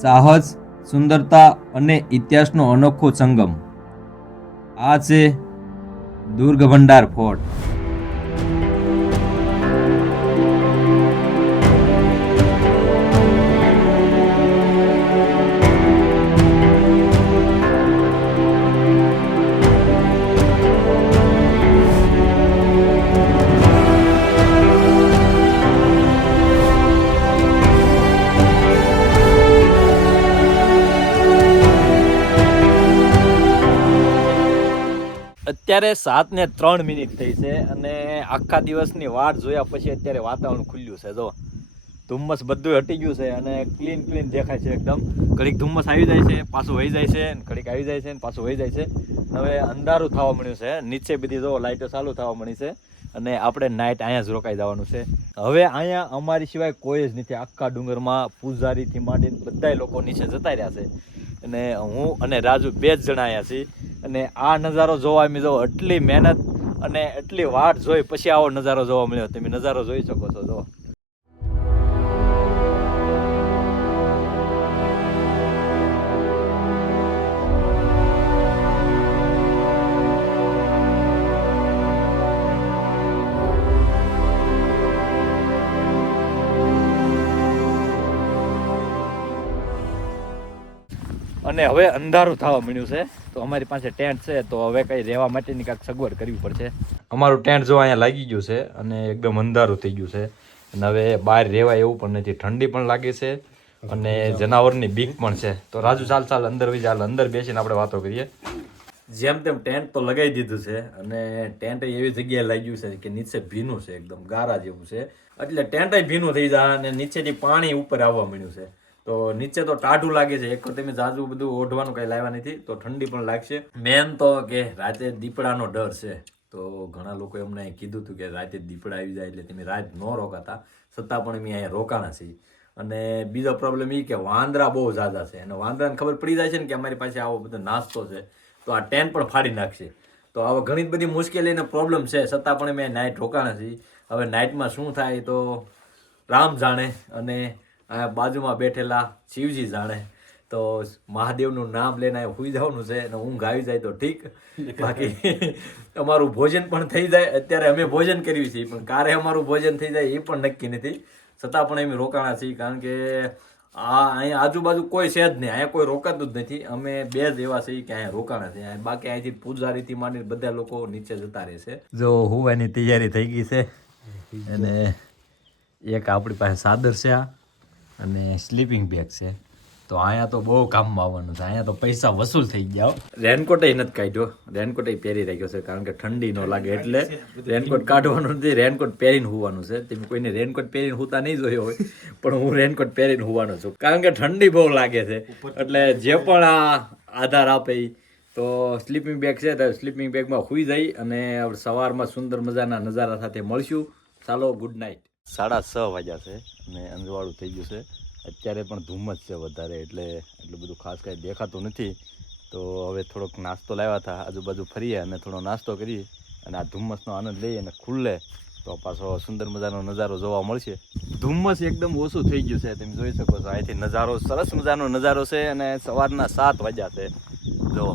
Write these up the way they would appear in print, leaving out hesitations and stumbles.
સાહસ, સુંદરતા અને ઇતિહાસનો અનોખો સંગમ. આ છે દુર્ગભંડાર ફોર્ટ. અત્યારે 7:03 થઈ છે અને આખા દિવસની વાટ જોયા પછી અત્યારે વાતાવરણ ખુલ્યું છે. જો ધુમ્મસ બધું હટી ગયું છે અને ક્લીન દેખાય છે એકદમ. ઘડીક ધુમ્મસ આવી જાય છે, પાછું વહી જાય છે, ઘડીક આવી જાય છે, પાછું વહી જાય છે. હવે અંધારું થવા મળ્યું છે. નીચે બધી જો લાઇટો ચાલુ થવા મળી છે અને આપણે નાઇટ અહીંયા જ રોકાઈ જવાનું છે. હવે અહીંયા અમારી સિવાય કોઈ જ નથી. આખા ડુંગરમાં પૂજારીથી માંડીને બધા લોકો નીચે જતા રહ્યા છે અને હું અને રાજુ 2 જ જણા અહીંયા છીએ. અને આ નજારો જોવા અમે જો એટલી મહેનત અને એટલી વાટ જોઈ પછી આવો નજારો જોવા મળ્યો. તમે નજારો જોઈ શકો છો. જો અને હવે અંધારું થવા મળ્યું છે તો અમારી પાસે ટેન્ટ છે તો હવે કઈ રહેવા માટેની કાંઈક સગવડ કરવી પડશે. અમારું ટેન્ટ જો અહીંયા લાગી ગયું છે અને એકદમ અંધારું થઈ ગયું છે અને હવે બહાર રહેવાય એવું પણ નથી. ઠંડી પણ લાગે છે અને જનાવરની બીક પણ છે. તો રાજુ ચાલ અંદર વહી ચાલ, અંદર બેસીને આપણે વાતો કરીએ. જેમ તેમ ટેન્ટ તો લગાવી દીધું છે અને ટેન્ટ એવી જગ્યાએ લાગ્યું છે કે નીચે ભીનું છે, એકદમ ગારા જેવું છે. એટલે ટેન્ટ ભીનું થઈ જાય અને નીચેથી પાણી ઉપર આવવા મળ્યું છે. તો નીચે તો ટાઢું લાગે છે. એક તમે જાજુ બધું ઓઢવાનું કઈ લાવ્યા નથી તો ઠંડી પણ લાગશે. મેન તો કે રાતે દીપડાનો ડર છે. તો ઘણા લોકો એમને કીધું હતું કે રાતે દીપડા આવી જાય એટલે તમે રાત ન રોકાતા, છતાં પણ અમે અહીંયા રોકાણા છીએ. અને બીજો પ્રોબ્લેમ એ કે વાંદરા બહુ ઝાઝા છે અને વાંદરાને ખબર પડી જાય છે ને કે અમારી પાસે આવો બધો નાસ્તો છે તો આ ટેન્ટ પણ ફાડી નાખશે. તો આવા ઘણી બધી મુશ્કેલીનો પ્રોબ્લેમ છે, છતાં પણ અમે નાઇટ રોકાણા છીએ. હવે નાઇટમાં શું થાય તો રામ જાણે અને આ બાજુમાં બેઠેલા શિવજી જાણે. તો મહાદેવનું નામ લઈને સુઈ જવાનું છે અને ઊંઘ આવી જાય તો ઠીક, બાકી અમારું ભોજન પણ થઈ જાય. અત્યારે અમે ભોજન કર્યું છીએ પણ ક્યારે અમારું ભોજન થઈ જાય એ પણ નક્કી નથી. છતાં પણ અમે રોકાણા છીએ કારણ કે અહીંયા આજુબાજુ કોઈ છે જ નહીં, અહીંયા કોઈ રોકાતું જ નથી. અમે 2 જ એવા છીએ કે અહીંયા રોકાણા છે. બાકી અહીંથી પૂજારીથી માંડીને બધા લોકો નીચે જતા રહેશે. જો હોવાની તૈયારી થઈ ગઈ છે અને એક આપણી પાસે ચાદર છે આ અને સ્લીપિંગ બેગ છે. તો અહીંયા તો બહુ કામમાં આવવાનું છે. અહીંયા તો પૈસા વસૂલ થઈ ગયા. રેનકોટ નથી કાઢ્યો, રેનકોટ પહેરી રાખ્યો છે કારણ કે ઠંડી ન લાગે એટલે રેનકોટ કાઢવાનું નથી, રેનકોટ પહેરીને હોવાનું છે. તમે કોઈને રેનકોટ પહેરીને હોતા નહીં જોયો હોય પણ હું રેનકોટ પહેરીને હોવાનો છું કારણ કે ઠંડી બહુ લાગે છે. એટલે જે પણ આ આધાર આપે તો સ્લીપિંગ બેગ છે તો સ્લીપિંગ બેગમાં સુઈ જઈ અને સવારમાં સુંદર મજાના નજારા સાથે મળશું. ચાલો, ગુડ નાઇટ. 6:30 વાગ્યા છે અને અંજવાળું થઈ ગયું છે. અત્યારે પણ ધુમ્મસ છે વધારે એટલે એટલું બધું ખાસ કાંઈ દેખાતું નથી. તો હવે થોડોક નાસ્તો લાવ્યા હતા, આજુબાજુ ફરીએ અને થોડો નાસ્તો કરીએ અને આ ધુમ્મસનો આનંદ લઈએ અને ખુલ્લે તો પાછો સુંદર મજાનો નજારો જોવા મળશે. ધુમ્મસ એકદમ ઓછું થઈ ગયું છે, તમે જોઈ શકો છો. અહીંથી નજારો સરસ મજાનો નજારો છે અને સવારના 7 વાગ્યા છે. જો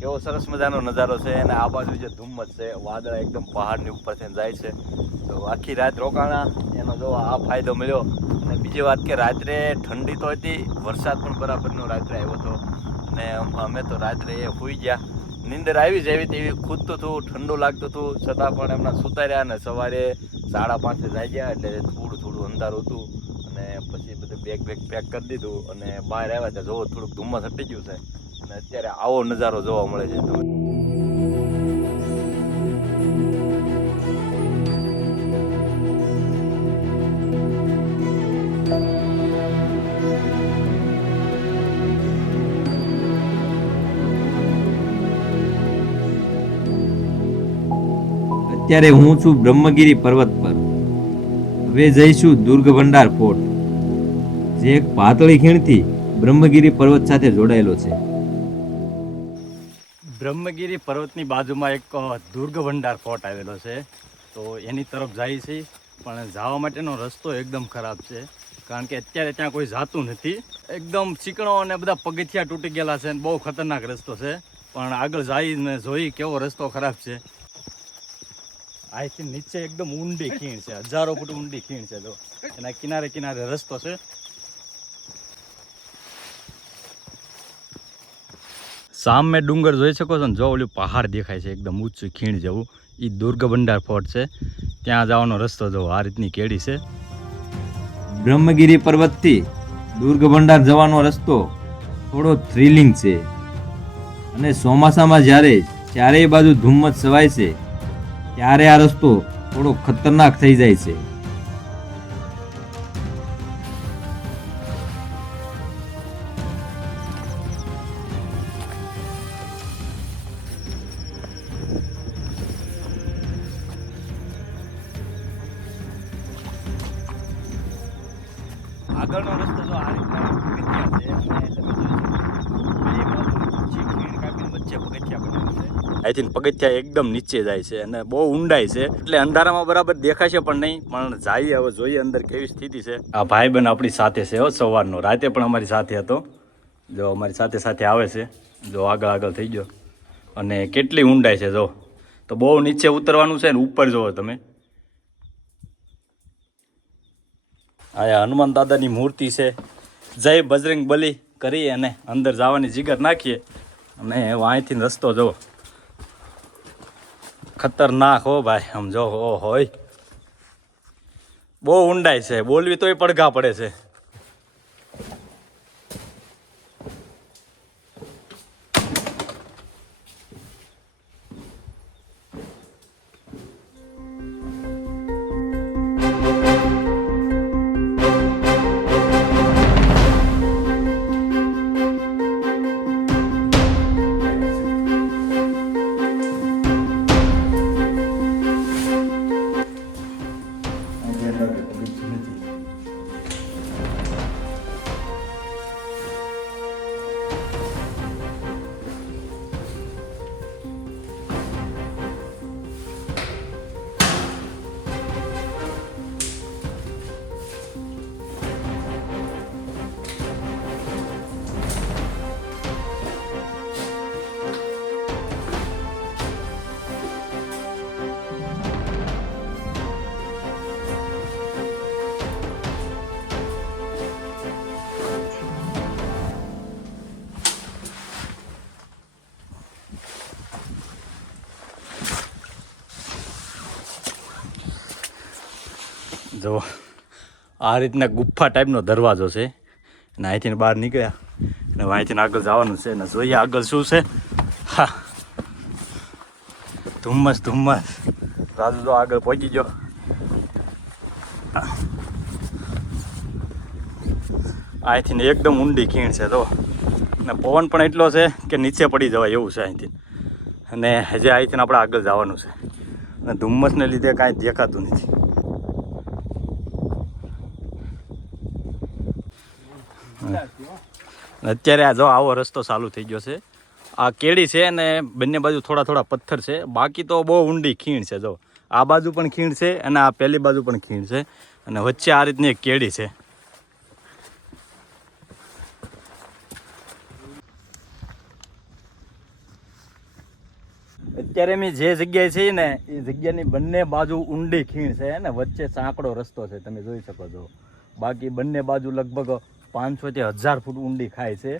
કેવો સરસ મજાનો નજારો છે અને આ બાજુ જે ધુમ્મસ છે, વાદળા એકદમ પહાડની ઉપરથી જાય છે. તો આખી રાત રોકાણા એનો જો આ ફાયદો મળ્યો. અને બીજી વાત કે રાત્રે ઠંડી તો હતી, વરસાદ પણ બરાબરનો રાત્રે આવ્યો હતો અને અમે તો રાત્રે એ સૂઈ ગયા. નીંદર આવી જ એવી તેવી ખૂદતું હતું, ઠંડુ લાગતું હતું, છતાં પણ એમના સૂતા રહ્યા અને સવારે 5:30 જાગ્યા એટલે થોડું અંધારું હતું અને પછી બધું બેગ પેક કરી દીધું અને બહાર આવ્યા ત્યાં જોવો થોડુંક ધુમ્મસ હટી ગયું છે અને અત્યારે આવો નજારો જોવા મળે છે. અત્યારે હું છું બ્રહ્મગીરી પર્વત પર. હવે જઈશું દુર્ગભંડાર ફોર્ટ, જે એક પાતળી ખીણથી બ્રહ્મગીરી પર્વત સાથે જોડાયેલો છે. બ્રહ્મગીરી પર્વતની બાજુમાં એક દુર્ગભંડાર ફોર્ટ આવેલો છે. તો એની તરફ જાય છે પણ જવા માટેનો રસ્તો એકદમ ખરાબ છે કારણ કે અત્યારે ત્યાં કોઈ જાતું નથી. એકદમ ચીકણો અને બધા પગથિયા તૂટી ગયેલા છે અને બહુ ખતરનાક રસ્તો છે, પણ આગળ જઈને જોઈ કેવો રસ્તો ખરાબ છે. અહીંથી નીચે એકદમ ઊંડી ખીણ છે, 1000 ફૂટ ઊંડી ખીણ છે. જો એના કિનારે કિનારે રસ્તો છે. સામે ડુંગર જોઈ શકો છો ને, જો ઓલું પહાડ દેખાય છે એકદમ ઊંચું ખીણ જેવું, એ દુર્ગભંડાર ફોર્ટ છે. ત્યાં જવાનો રસ્તો જો આ રીતની કેડી છે. બ્રહ્મગીરી પર્વતથી દુર્ગભંડાર જવાનો રસ્તો થોડો થ્રિલિંગ છે અને ચોમાસામાં જ્યારે ચારેય બાજુ ધુમ્મસ છવાય છે ત્યારે આ રસ્તો થોડો ખતરનાક થઈ જાય છે. આગળનો રસ્તો જો આ રીતના પગથિયા છે અને તમે જોઈ શકો બે બાજુ ઊંચી ખીણ કાપીને વચ્ચે પગથિયા બનાવ્યા છે. અહીંથી પગથિયા એકદમ નીચે જાય છે અને બહુ ઊંડાઈ છે, એટલે અંધારામાં બરાબર દેખાશે પણ નહીં. પણ જઈએ હવે જોઈએ અંદર કેવી સ્થિતિ છે. આ ભાઈબંધ આપણી સાથે છે હો, સવારનો રાતે પણ અમારી સાથે હતો. જો અમારી સાથે સાથે આવે છે, જો આગળ આગળ થઈ ગયો. અને કેટલી ઊંડાઈ છે જો, તો બહુ નીચે ઉતરવાનું છે ને ઉપર જોવો તમે. આ હનુમાન દાદાની મૂર્તિ છે. જય બજરંગ બલી કરી અને અંદર જવાની જીગર નાખીએ. અને અહીંથી રસ્તો જો ખતરનાક હો ભાઈ, આમ જો હોય બહુ ઊંડાઈ છે, બોલવી તોય પડઘા પડે છે. જો આ રીતના ગુફા ટાઈપનો દરવાજો છે અને અહીંથી બહાર નીકળ્યા અને અહીંથી આગળ જવાનું છે ને જોઈએ આગળ શું છે. હા, ધુમ્મસ ધુમ્મસ. રાજુ તો આગળ પહોંચી ગયો. અહીંથી એકદમ ઊંડી ખીણ છે તો, અને પવન પણ એટલો છે કે નીચે પડી જવાય એવું છે અહીંથી. અને હજી અહીંથી આપણે આગળ જવાનું છે અને ધુમ્મસને લીધે કાંઈ દેખાતું નથી. અત્યારે આ જો આવો રસ્તો ચાલુ થઈ ગયો છે. આ કેડી છે અને બંને બાજુ થોડા થોડા પથ્થર છે, બાકી તો બહુ ઊંડી ખીણ છે. જો આ બાજુ પણ ખીણ છે અને આ પહેલી બાજુ પણ ખીણ છે અને વચ્ચે આ રીતની એક કેડી છે. અત્યારે મેં જે જગ્યાએ છે ને એ જગ્યાની બંને બાજુ ઊંડી ખીણ છે અને વચ્ચે સાંકડો રસ્તો છે, તમે જોઈ શકો છો. બાકી બંને બાજુ લગભગ 500 થી 1000 ફૂટ ઊંડી ખાય છે.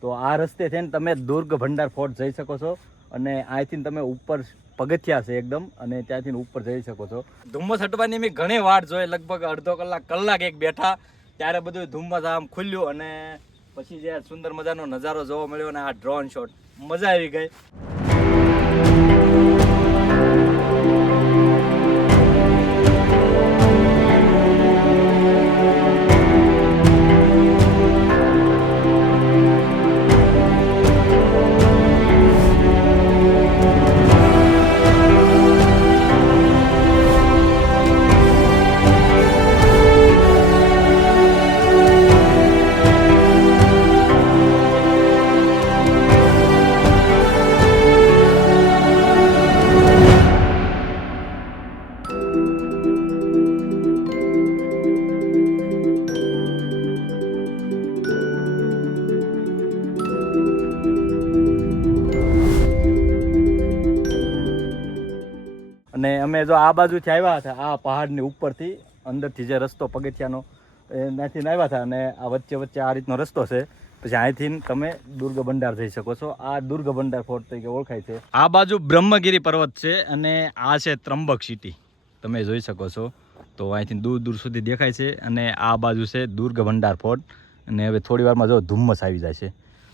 તો આ રસ્તે થઈને તમે દુર્ગભંડાર ફોર્ટ જઈ શકો છો અને અહીંથી તમે ઉપર પગથિયા છે એકદમ, અને ત્યાંથી ઉપર જઈ શકો છો. ધુમ્મસ હટવાની મેં ઘણી વાટ જોઈ, લગભગ અડધો કલાક એક બેઠા, ત્યારે બધું ધુમ્મસ આમ ખુલ્યું અને પછી જે સુંદર મજાનો નજારો જોવા મળ્યો અને આ ડ્રોન શોટ મજા આવી ગઈ. જો આ બાજુથી આવ્યા હતા, આ પહાડની ઉપરથી અંદરથી જે રસ્તો પગથિયાનો એનાથી આવ્યા હતા, અને આ વચ્ચે વચ્ચે આ રીતનો રસ્તો છે. પછી અહીંથી તમે દુર્ગ બંડાર જઈ શકો છો. આ દુર્ગ બંડાર ફોર્ટ તરીકે ઓળખાય છે. આ બાજુ બ્રહ્મગીરી પર્વત છે અને આ છે ત્રંબક સિટી, તમે જોઈ શકો છો. તો અહીંથી દૂર દૂર સુધી દેખાય છે. અને આ બાજુ છે દુર્ગ બંડાર ફોર્ટ. અને હવે થોડી વારમાં જો ધુમ્મસ આવી જાય છે.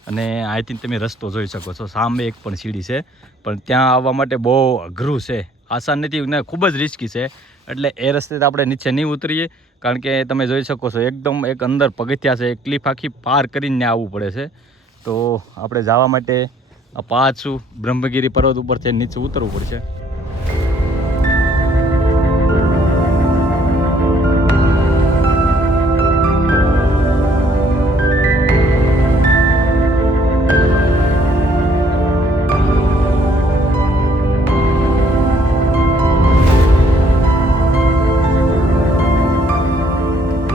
અને અહીંથી તમે રસ્તો જોઈ શકો છો. સામે એક પણ સીડી છે, પણ ત્યાં આવવા માટે બહુ અઘરું છે, આસાન નથી ને ખૂબ જ રિસ્કી છે. એટલે એ રસ્તે આપણે નીચે નહીં ઉતરીએ, કારણ કે તમે જોઈ શકો છો એકદમ એક અંદર પગથિયા છે, એક ક્લિફ આખી પાર કરીને આવવું પડે છે. તો આપણે જવા માટે આ પાછું બ્રહ્મગીરી પર્વત ઉપરથી નીચે ઉતરવું પડશે.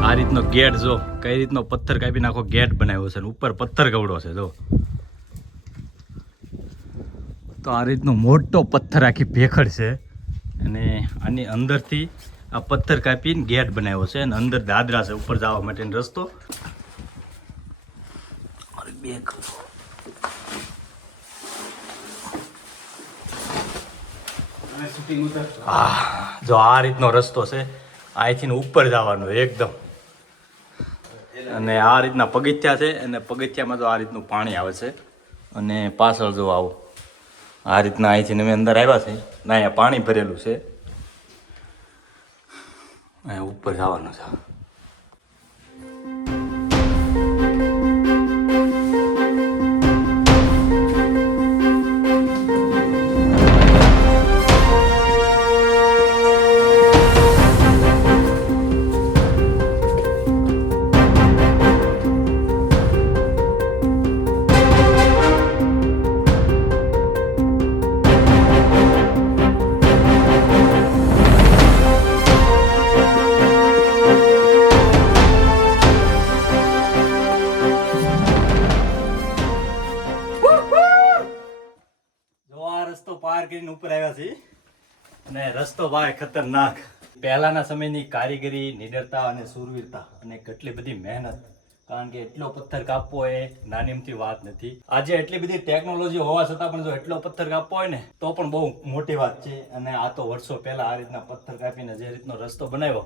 આ રીતનો ગેટ જો, કઈ રીતનો પથ્થર કાપીને આખો ગેટ બનાવ્યો છે, ઉપર પથ્થર ગવડો છે જો. તો આ રીતનો મોટો પથ્થર આખી ભેખડ છે, અને આની અંદરથી આ પથ્થર કાપીને ગેટ બનાવ્યો છે, અને અંદર દાદરા છે ઉપર જવા માટેનો રસ્તો. જો આ રીતનો રસ્તો છે, અહીંથી ઉપર જવાનો એકદમ. અને આ રીતના પગથિયા છે, અને પગથિયામાં તો આ રીતનું પાણી આવે છે. અને પાછળ જો આવો આ રીતના અહીંથી અમે અંદર આવ્યા છે, ના અહીંયા પાણી ભરેલું છે, અહીંયા ઉપર જવાનું છે. પાર કરીને ઉપર આવ્યા છે, અને રસ્તો ભાઈ ખતરનાક. પહેલાના સમયની કારીગરી, નિડરતા અને શૂરવીરતા અને કેટલી બધી મહેનત, કારણ કે એટલો પથ્થર કાપવો એ નાનીમથી વાત નથી. આજે એટલી બધી ટેકનોલોજી હોવા છતાં પણ જો એટલો પથ્થર કાપવો હોય ને તો પણ બહુ મોટી વાત છે. અને આ તો વર્ષો પહેલા આ રીતના પથ્થર કાપીને જે રીતનો રસ્તો બનાવ્યો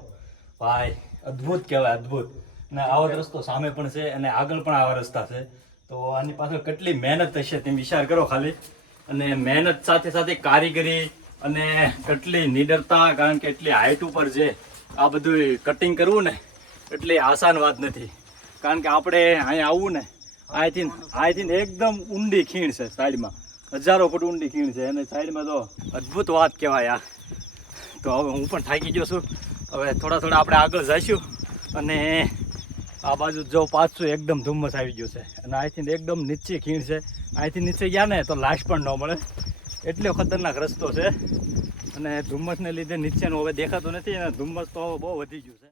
ભાઈ, અદ્ભુત કહેવાય, અદ્ભુત. અને આવો જ રસ્તો સામે પણ છે, અને આગળ પણ આવા રસ્તા છે. તો આની પાછળ કેટલી મહેનત હશે તમે વિચાર કરો ખાલી. અને મહેનત સાથે સાથે કારીગરી અને કેટલી નિડરતા, કારણ કે એટલી હાઈટ ઉપર છે આ બધું કટિંગ કરવું ને એટલી આસાન વાત નથી. કારણ કે આપણે અહીંયા આવવું ને અહીંથી એકદમ ઊંડી ખીણ છે, સાઈડમાં 1000 ફૂટ ઊંડી ખીણ છે, અને સાઈડમાં તો અદ્ભુત વાત કહેવાય આ. તો હવે હું પણ થાકી ગયો છું, હવે થોડા થોડા આપણે આગળ જઈશું. અને આ બાજુ જો પાછું એકદમ ધુમ્મસ આવી ગયું છે, અને અહીંથી એકદમ નીચે ખીણ છે. અહીંથી નીચે ગયા ને તો લાશ પણ ન મળે, એટલો ખતરનાક રસ્તો છે. અને ધુમ્મસને લીધે નીચેનું હવે દેખાતું નથી, અને ધુમ્મસ તો બહુ વધી ગયું છે.